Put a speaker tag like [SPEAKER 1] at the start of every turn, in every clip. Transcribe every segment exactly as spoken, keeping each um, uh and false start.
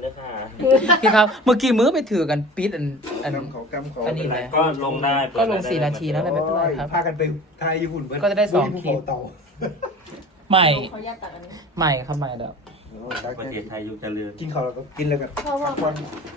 [SPEAKER 1] ด้วยค่ะ
[SPEAKER 2] พี่ครับเมื่อกี้มือไปถือกันปิดอันอัน
[SPEAKER 3] กำเขากำเขา
[SPEAKER 2] อันนี้ไหม
[SPEAKER 1] ก็ลงได้
[SPEAKER 2] ก็ลงสี่นาทีแล้ว ไม่เป็นไรครับ
[SPEAKER 3] พากันไปไทยญี่ปุ่นเพื่อน
[SPEAKER 2] ก็จะได้สองคลิป
[SPEAKER 3] เต่า
[SPEAKER 2] ใหม่
[SPEAKER 4] เขาแยกตัดอันนี้
[SPEAKER 2] ใหม่ครับใหม่แล้ว
[SPEAKER 1] ประเทศไทยยุคเจริญ
[SPEAKER 3] กินเขาวแล้วก็กินเลยกัน
[SPEAKER 4] เพราะว่า
[SPEAKER 3] คน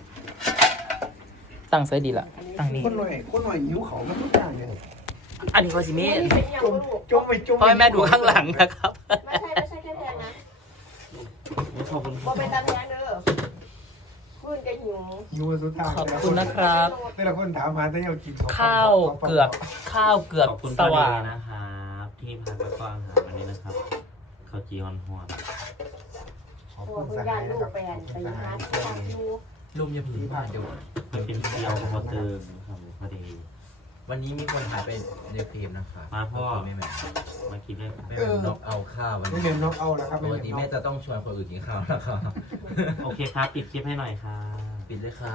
[SPEAKER 2] ตั้งไซดีละตั้งนี่
[SPEAKER 3] คนหน่อยคนหน่อยหิวเขามันทุกอย่างเลย
[SPEAKER 2] อันนี้เขาสิเม
[SPEAKER 4] ไม่
[SPEAKER 2] น
[SPEAKER 4] ได้เป็นอย่าง
[SPEAKER 3] จม
[SPEAKER 4] ลูก
[SPEAKER 3] จมไปจม
[SPEAKER 2] พ่อให้แม่ดูข้างหลังนะครับ
[SPEAKER 4] ไม่ใช่ไม่ใช่แค่แพงนะ
[SPEAKER 1] ขอบคุณ
[SPEAKER 4] บอเป็นตาแพงเด้อพูดกันหิว
[SPEAKER 3] หิวสุดทาง
[SPEAKER 2] ขอบคุณนะครับ
[SPEAKER 3] แต่ละคนถามหาแต่เรากิน
[SPEAKER 2] ข้าวเกือบข้าวเกือบ
[SPEAKER 1] ขอบคุณ
[SPEAKER 2] ส
[SPEAKER 1] ป้า
[SPEAKER 2] ว่า
[SPEAKER 1] ดี
[SPEAKER 2] ง
[SPEAKER 1] นะครับที่พาไปกว้างหาวันนี้นะครับข้าวจีฮอนฮอน
[SPEAKER 3] ขอบ
[SPEAKER 4] ตัว
[SPEAKER 3] คุณ
[SPEAKER 4] คุณ
[SPEAKER 3] ส
[SPEAKER 4] ยา
[SPEAKER 3] หาย
[SPEAKER 4] ลู
[SPEAKER 3] นะ
[SPEAKER 4] ก
[SPEAKER 3] ครับ
[SPEAKER 4] แฟนไปหาที่พักอยู่
[SPEAKER 5] ลุมยาผีผ่านอยู่
[SPEAKER 1] มันเป็นเที่ยวพอเติมนะครับพอดี
[SPEAKER 5] วันนี้มีคนหายไปในฟิล์มนะคะ
[SPEAKER 1] มาพ่อ
[SPEAKER 5] ไม่แม่
[SPEAKER 1] มากินด้วย
[SPEAKER 5] แม่แบบนกเอาข้าววัน
[SPEAKER 3] ไม่
[SPEAKER 5] นี้
[SPEAKER 3] เมมน็อกเอาแล้วครับ
[SPEAKER 5] ปกติแม่จะต้องชวนคนอื่นกินข้าวนะครับ
[SPEAKER 1] โอเคครับปิดคลิปให้หน่อยค่ะ
[SPEAKER 5] ปิดเลยค่ะ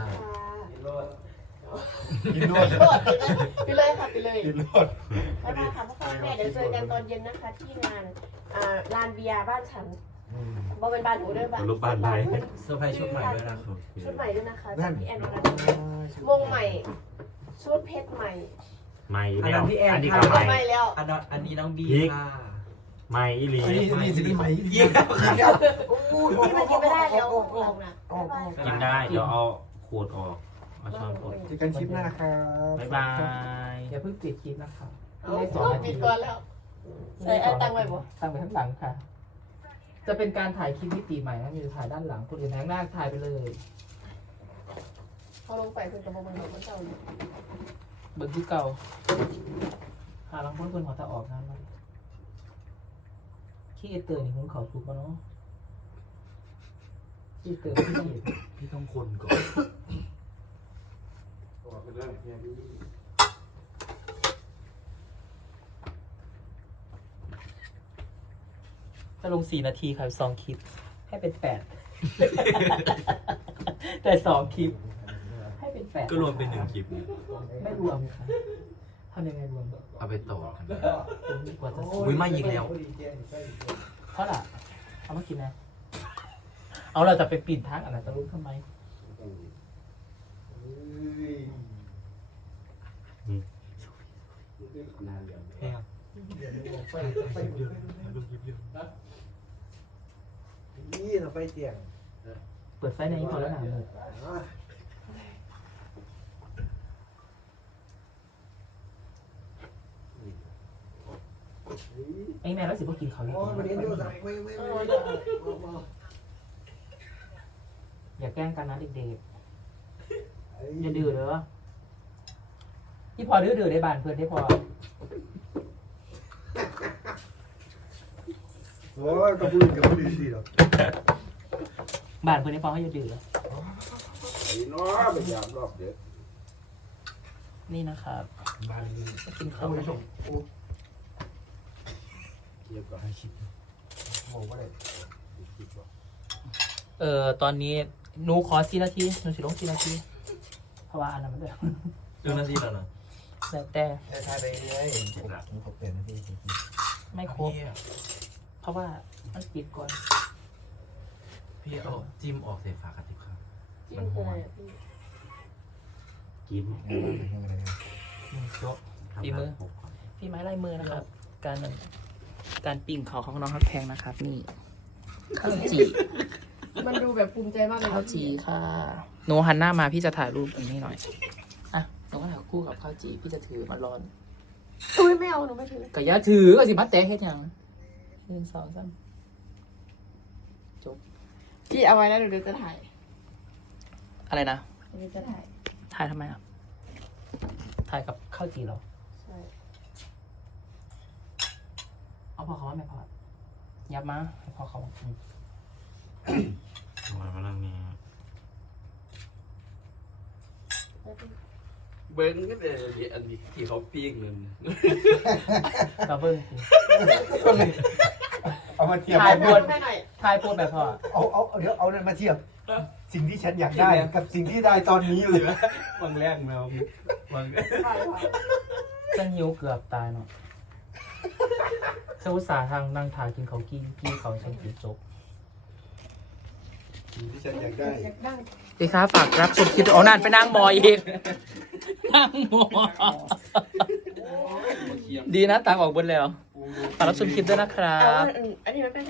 [SPEAKER 3] กินรวด
[SPEAKER 4] ไปเลยค่ะไปเลย
[SPEAKER 3] กินรวด
[SPEAKER 4] บ๊ายบายค่ะพ่อแม่เดี๋ยวเจอกันตอนเย็นนะคะ ที่งานอ่าลานเบียร์บ้านฉันบอเป็นบ้านหนูเด้อบ้าน
[SPEAKER 1] ลูกบ้านไป
[SPEAKER 5] เซอร์ไพรส์ชุดใหม่ด้วยนะครับ
[SPEAKER 4] ชุดใหม่ด้วยนะคะ
[SPEAKER 3] นั่
[SPEAKER 4] จาก
[SPEAKER 3] น
[SPEAKER 4] พี่แอนนะคะวงใหม่ ชุดเพชรใหม่
[SPEAKER 1] ไม่
[SPEAKER 5] อัน
[SPEAKER 1] แล้
[SPEAKER 5] นั้
[SPEAKER 1] วน
[SPEAKER 5] พี่แอน
[SPEAKER 1] อันนี้
[SPEAKER 5] ค่ะ
[SPEAKER 1] ก็
[SPEAKER 4] ไม่
[SPEAKER 1] ไม่
[SPEAKER 4] ไม่แล้ว
[SPEAKER 5] อันนั้นอันนี้น้องบี
[SPEAKER 1] พริก
[SPEAKER 5] ค่ะ
[SPEAKER 1] ไม่อีหลี
[SPEAKER 3] อันนี้อันนี้สิใหม่
[SPEAKER 5] เยี่ยมค่ะ
[SPEAKER 4] ที่มันกินไม่ได้แล้วเรานะบ๊ายบาย
[SPEAKER 1] กินได้เดี๋ยวเอาขวดออกเอาช้อนขวด
[SPEAKER 3] เจอกันคลิปหน้าครับ
[SPEAKER 1] บ๊ายบาย
[SPEAKER 2] อย่าเพิ่งปิดคลิปนะครับ
[SPEAKER 4] เอาปิดก่อนแล้วใส่ไอ้ตังไว้บ่
[SPEAKER 2] ตั้งไปข้างหลังค่ะ จะเป็นการถ่ายคลิปมิติใหม่นะมีถ่ายด้านหลังคนอื่นถ่ายข้างหน้าถ่ายไปเลย
[SPEAKER 4] เขาลงไปคือกับโมมันมันเจ้าอยู่
[SPEAKER 2] เบิร์ที่เก่าหาลังพ้นคนหัวตาออกงานมาขี้เอเตอร์นี่ผมเขาทุกมาเนาะขี้เอเตอร์พี่
[SPEAKER 5] พี่ต้องคนก่อน
[SPEAKER 2] จะลงสี่นาทีครับสองคลิป ให้เป็นแปด แต่สองคลิป ให้เป็นแปด
[SPEAKER 5] ก็รวมเป็นหนึ่งคลิปนี่
[SPEAKER 2] ไม่รวมค่ะทำยังไงรวม
[SPEAKER 5] เอาไปต่อกัน
[SPEAKER 2] ผมดีกว่าจะ
[SPEAKER 5] อุ้ยมาอีกแล้ว
[SPEAKER 2] เพราะล่ะเอามากินนะ เอาเราจะไปปิดทางอะไรตะลุกทำไม
[SPEAKER 5] แค่
[SPEAKER 3] นี่เราไปเตียง
[SPEAKER 2] เปิดไฟในนี้พอแล้วหนาเลย ไอ้แม่แล้วสิพวกกินเขาอยู่
[SPEAKER 3] อ๋อวันนี้ดูสักไม่ไม่ไม่
[SPEAKER 2] อย่าแกล้งกันนะเด็กๆอย่าดื้อเลยวะที่พอดื้อดื้อได้บานเพื่อนได้พอ
[SPEAKER 3] โอ้ยกระปุกกระปุกดีสิหรอบ
[SPEAKER 2] านเพื่อนได้พอให้อย่าดื้อเลย
[SPEAKER 3] ไอ้น้อไปยามรอบเด็ด
[SPEAKER 2] นี่นะครับ
[SPEAKER 3] บ้านนี้
[SPEAKER 2] กิน
[SPEAKER 3] เอา
[SPEAKER 2] ข้าว
[SPEAKER 3] ไป
[SPEAKER 2] กัน
[SPEAKER 3] ส่งโอ้เกี่ยวกับให้คิดโอ้ก็ได้คิดว่า
[SPEAKER 2] เออตอนนี้หนูขอสี่นาทีหนูสิลงสี่นาทีเพราะว่าอันนั้นมันเดือด
[SPEAKER 5] เรื่องนั้นที่แล้วนะ
[SPEAKER 2] แล้วแต่
[SPEAKER 3] แต่ถ้าไปเรื่อยผมผมเปลี่ยนนะพี่
[SPEAKER 2] ไม่ครบเพราะว่ามันปิดก่อน
[SPEAKER 5] พี่เอาจิ้มออกใส่ฝากระติบครับ
[SPEAKER 4] จิ้มคืออะไรอะพี่
[SPEAKER 1] กิน
[SPEAKER 2] หนึ่งจบ ฝีมือ พี่ไม้ลายมือนะครับ การการปิ่งเขาของน้องฮักแพงนะครับ นี่ข้าวจี
[SPEAKER 4] มันดูแบบภูมิใจมากเลย
[SPEAKER 2] ข้าวจีค่ะหนูหันหน้ามาพี่จะถ่ายรูปอันนี้หน่อยอ่ะหนูก็ถ่ายคู่กับข้าวจีพี่จะถือมาร้อน
[SPEAKER 4] อุ้ยไม่เอาหนูไม่ถือก
[SPEAKER 2] ะยาถือก็สิมาแตะเฮ็ดหยังหนึ่งสองสาม
[SPEAKER 4] พี่เอาไว้แล้วเดี๋ยวจะถ่าย
[SPEAKER 2] อะไรนะ
[SPEAKER 4] เดี๋ยวจะถ่าย
[SPEAKER 2] ถ่ายทำไมอ่ะถ่ายกับข้าวจีเหรอ
[SPEAKER 4] ใช่
[SPEAKER 2] เอาพอเขาว่าไม่พอยับมาให้พอเขาอืม
[SPEAKER 1] มามานั่งนี่
[SPEAKER 5] เบิ้งก็เลยอันนี้ที่เขาปิ้งเลย
[SPEAKER 2] กระเบื้องสิ
[SPEAKER 3] เอามาเทียบ
[SPEAKER 2] ถ่ายบน
[SPEAKER 4] ให้หน่อย
[SPEAKER 2] ถ่ายโพสแบบพอ
[SPEAKER 3] เอาเอาเดี๋ยวเอานั่นมาเทียบ สิ่งที่ฉันอยากได้กับสิ่งที่ได้ตอนนี้เลย
[SPEAKER 5] บางแรกแมวบาง
[SPEAKER 4] ถ่ายค่ะ
[SPEAKER 2] ฉันหิวเกือบตายเนาะฉันอุตส่าห์ทางนั่งถ่ายกินเขาวกี้กี้เขาฉันกินจบ
[SPEAKER 3] สิ่งที่ฉันอยากได้
[SPEAKER 4] อยากได้
[SPEAKER 2] พี่ค้าฝากรับชมคลิปอ๋อนั่นไปนั่งมออีกนั่งมอดีนะตังออกบนแล้วฝากรับชมคลิปด้วยนะครั
[SPEAKER 4] แต่ว่า
[SPEAKER 2] บ
[SPEAKER 4] อันนี้มันเป็น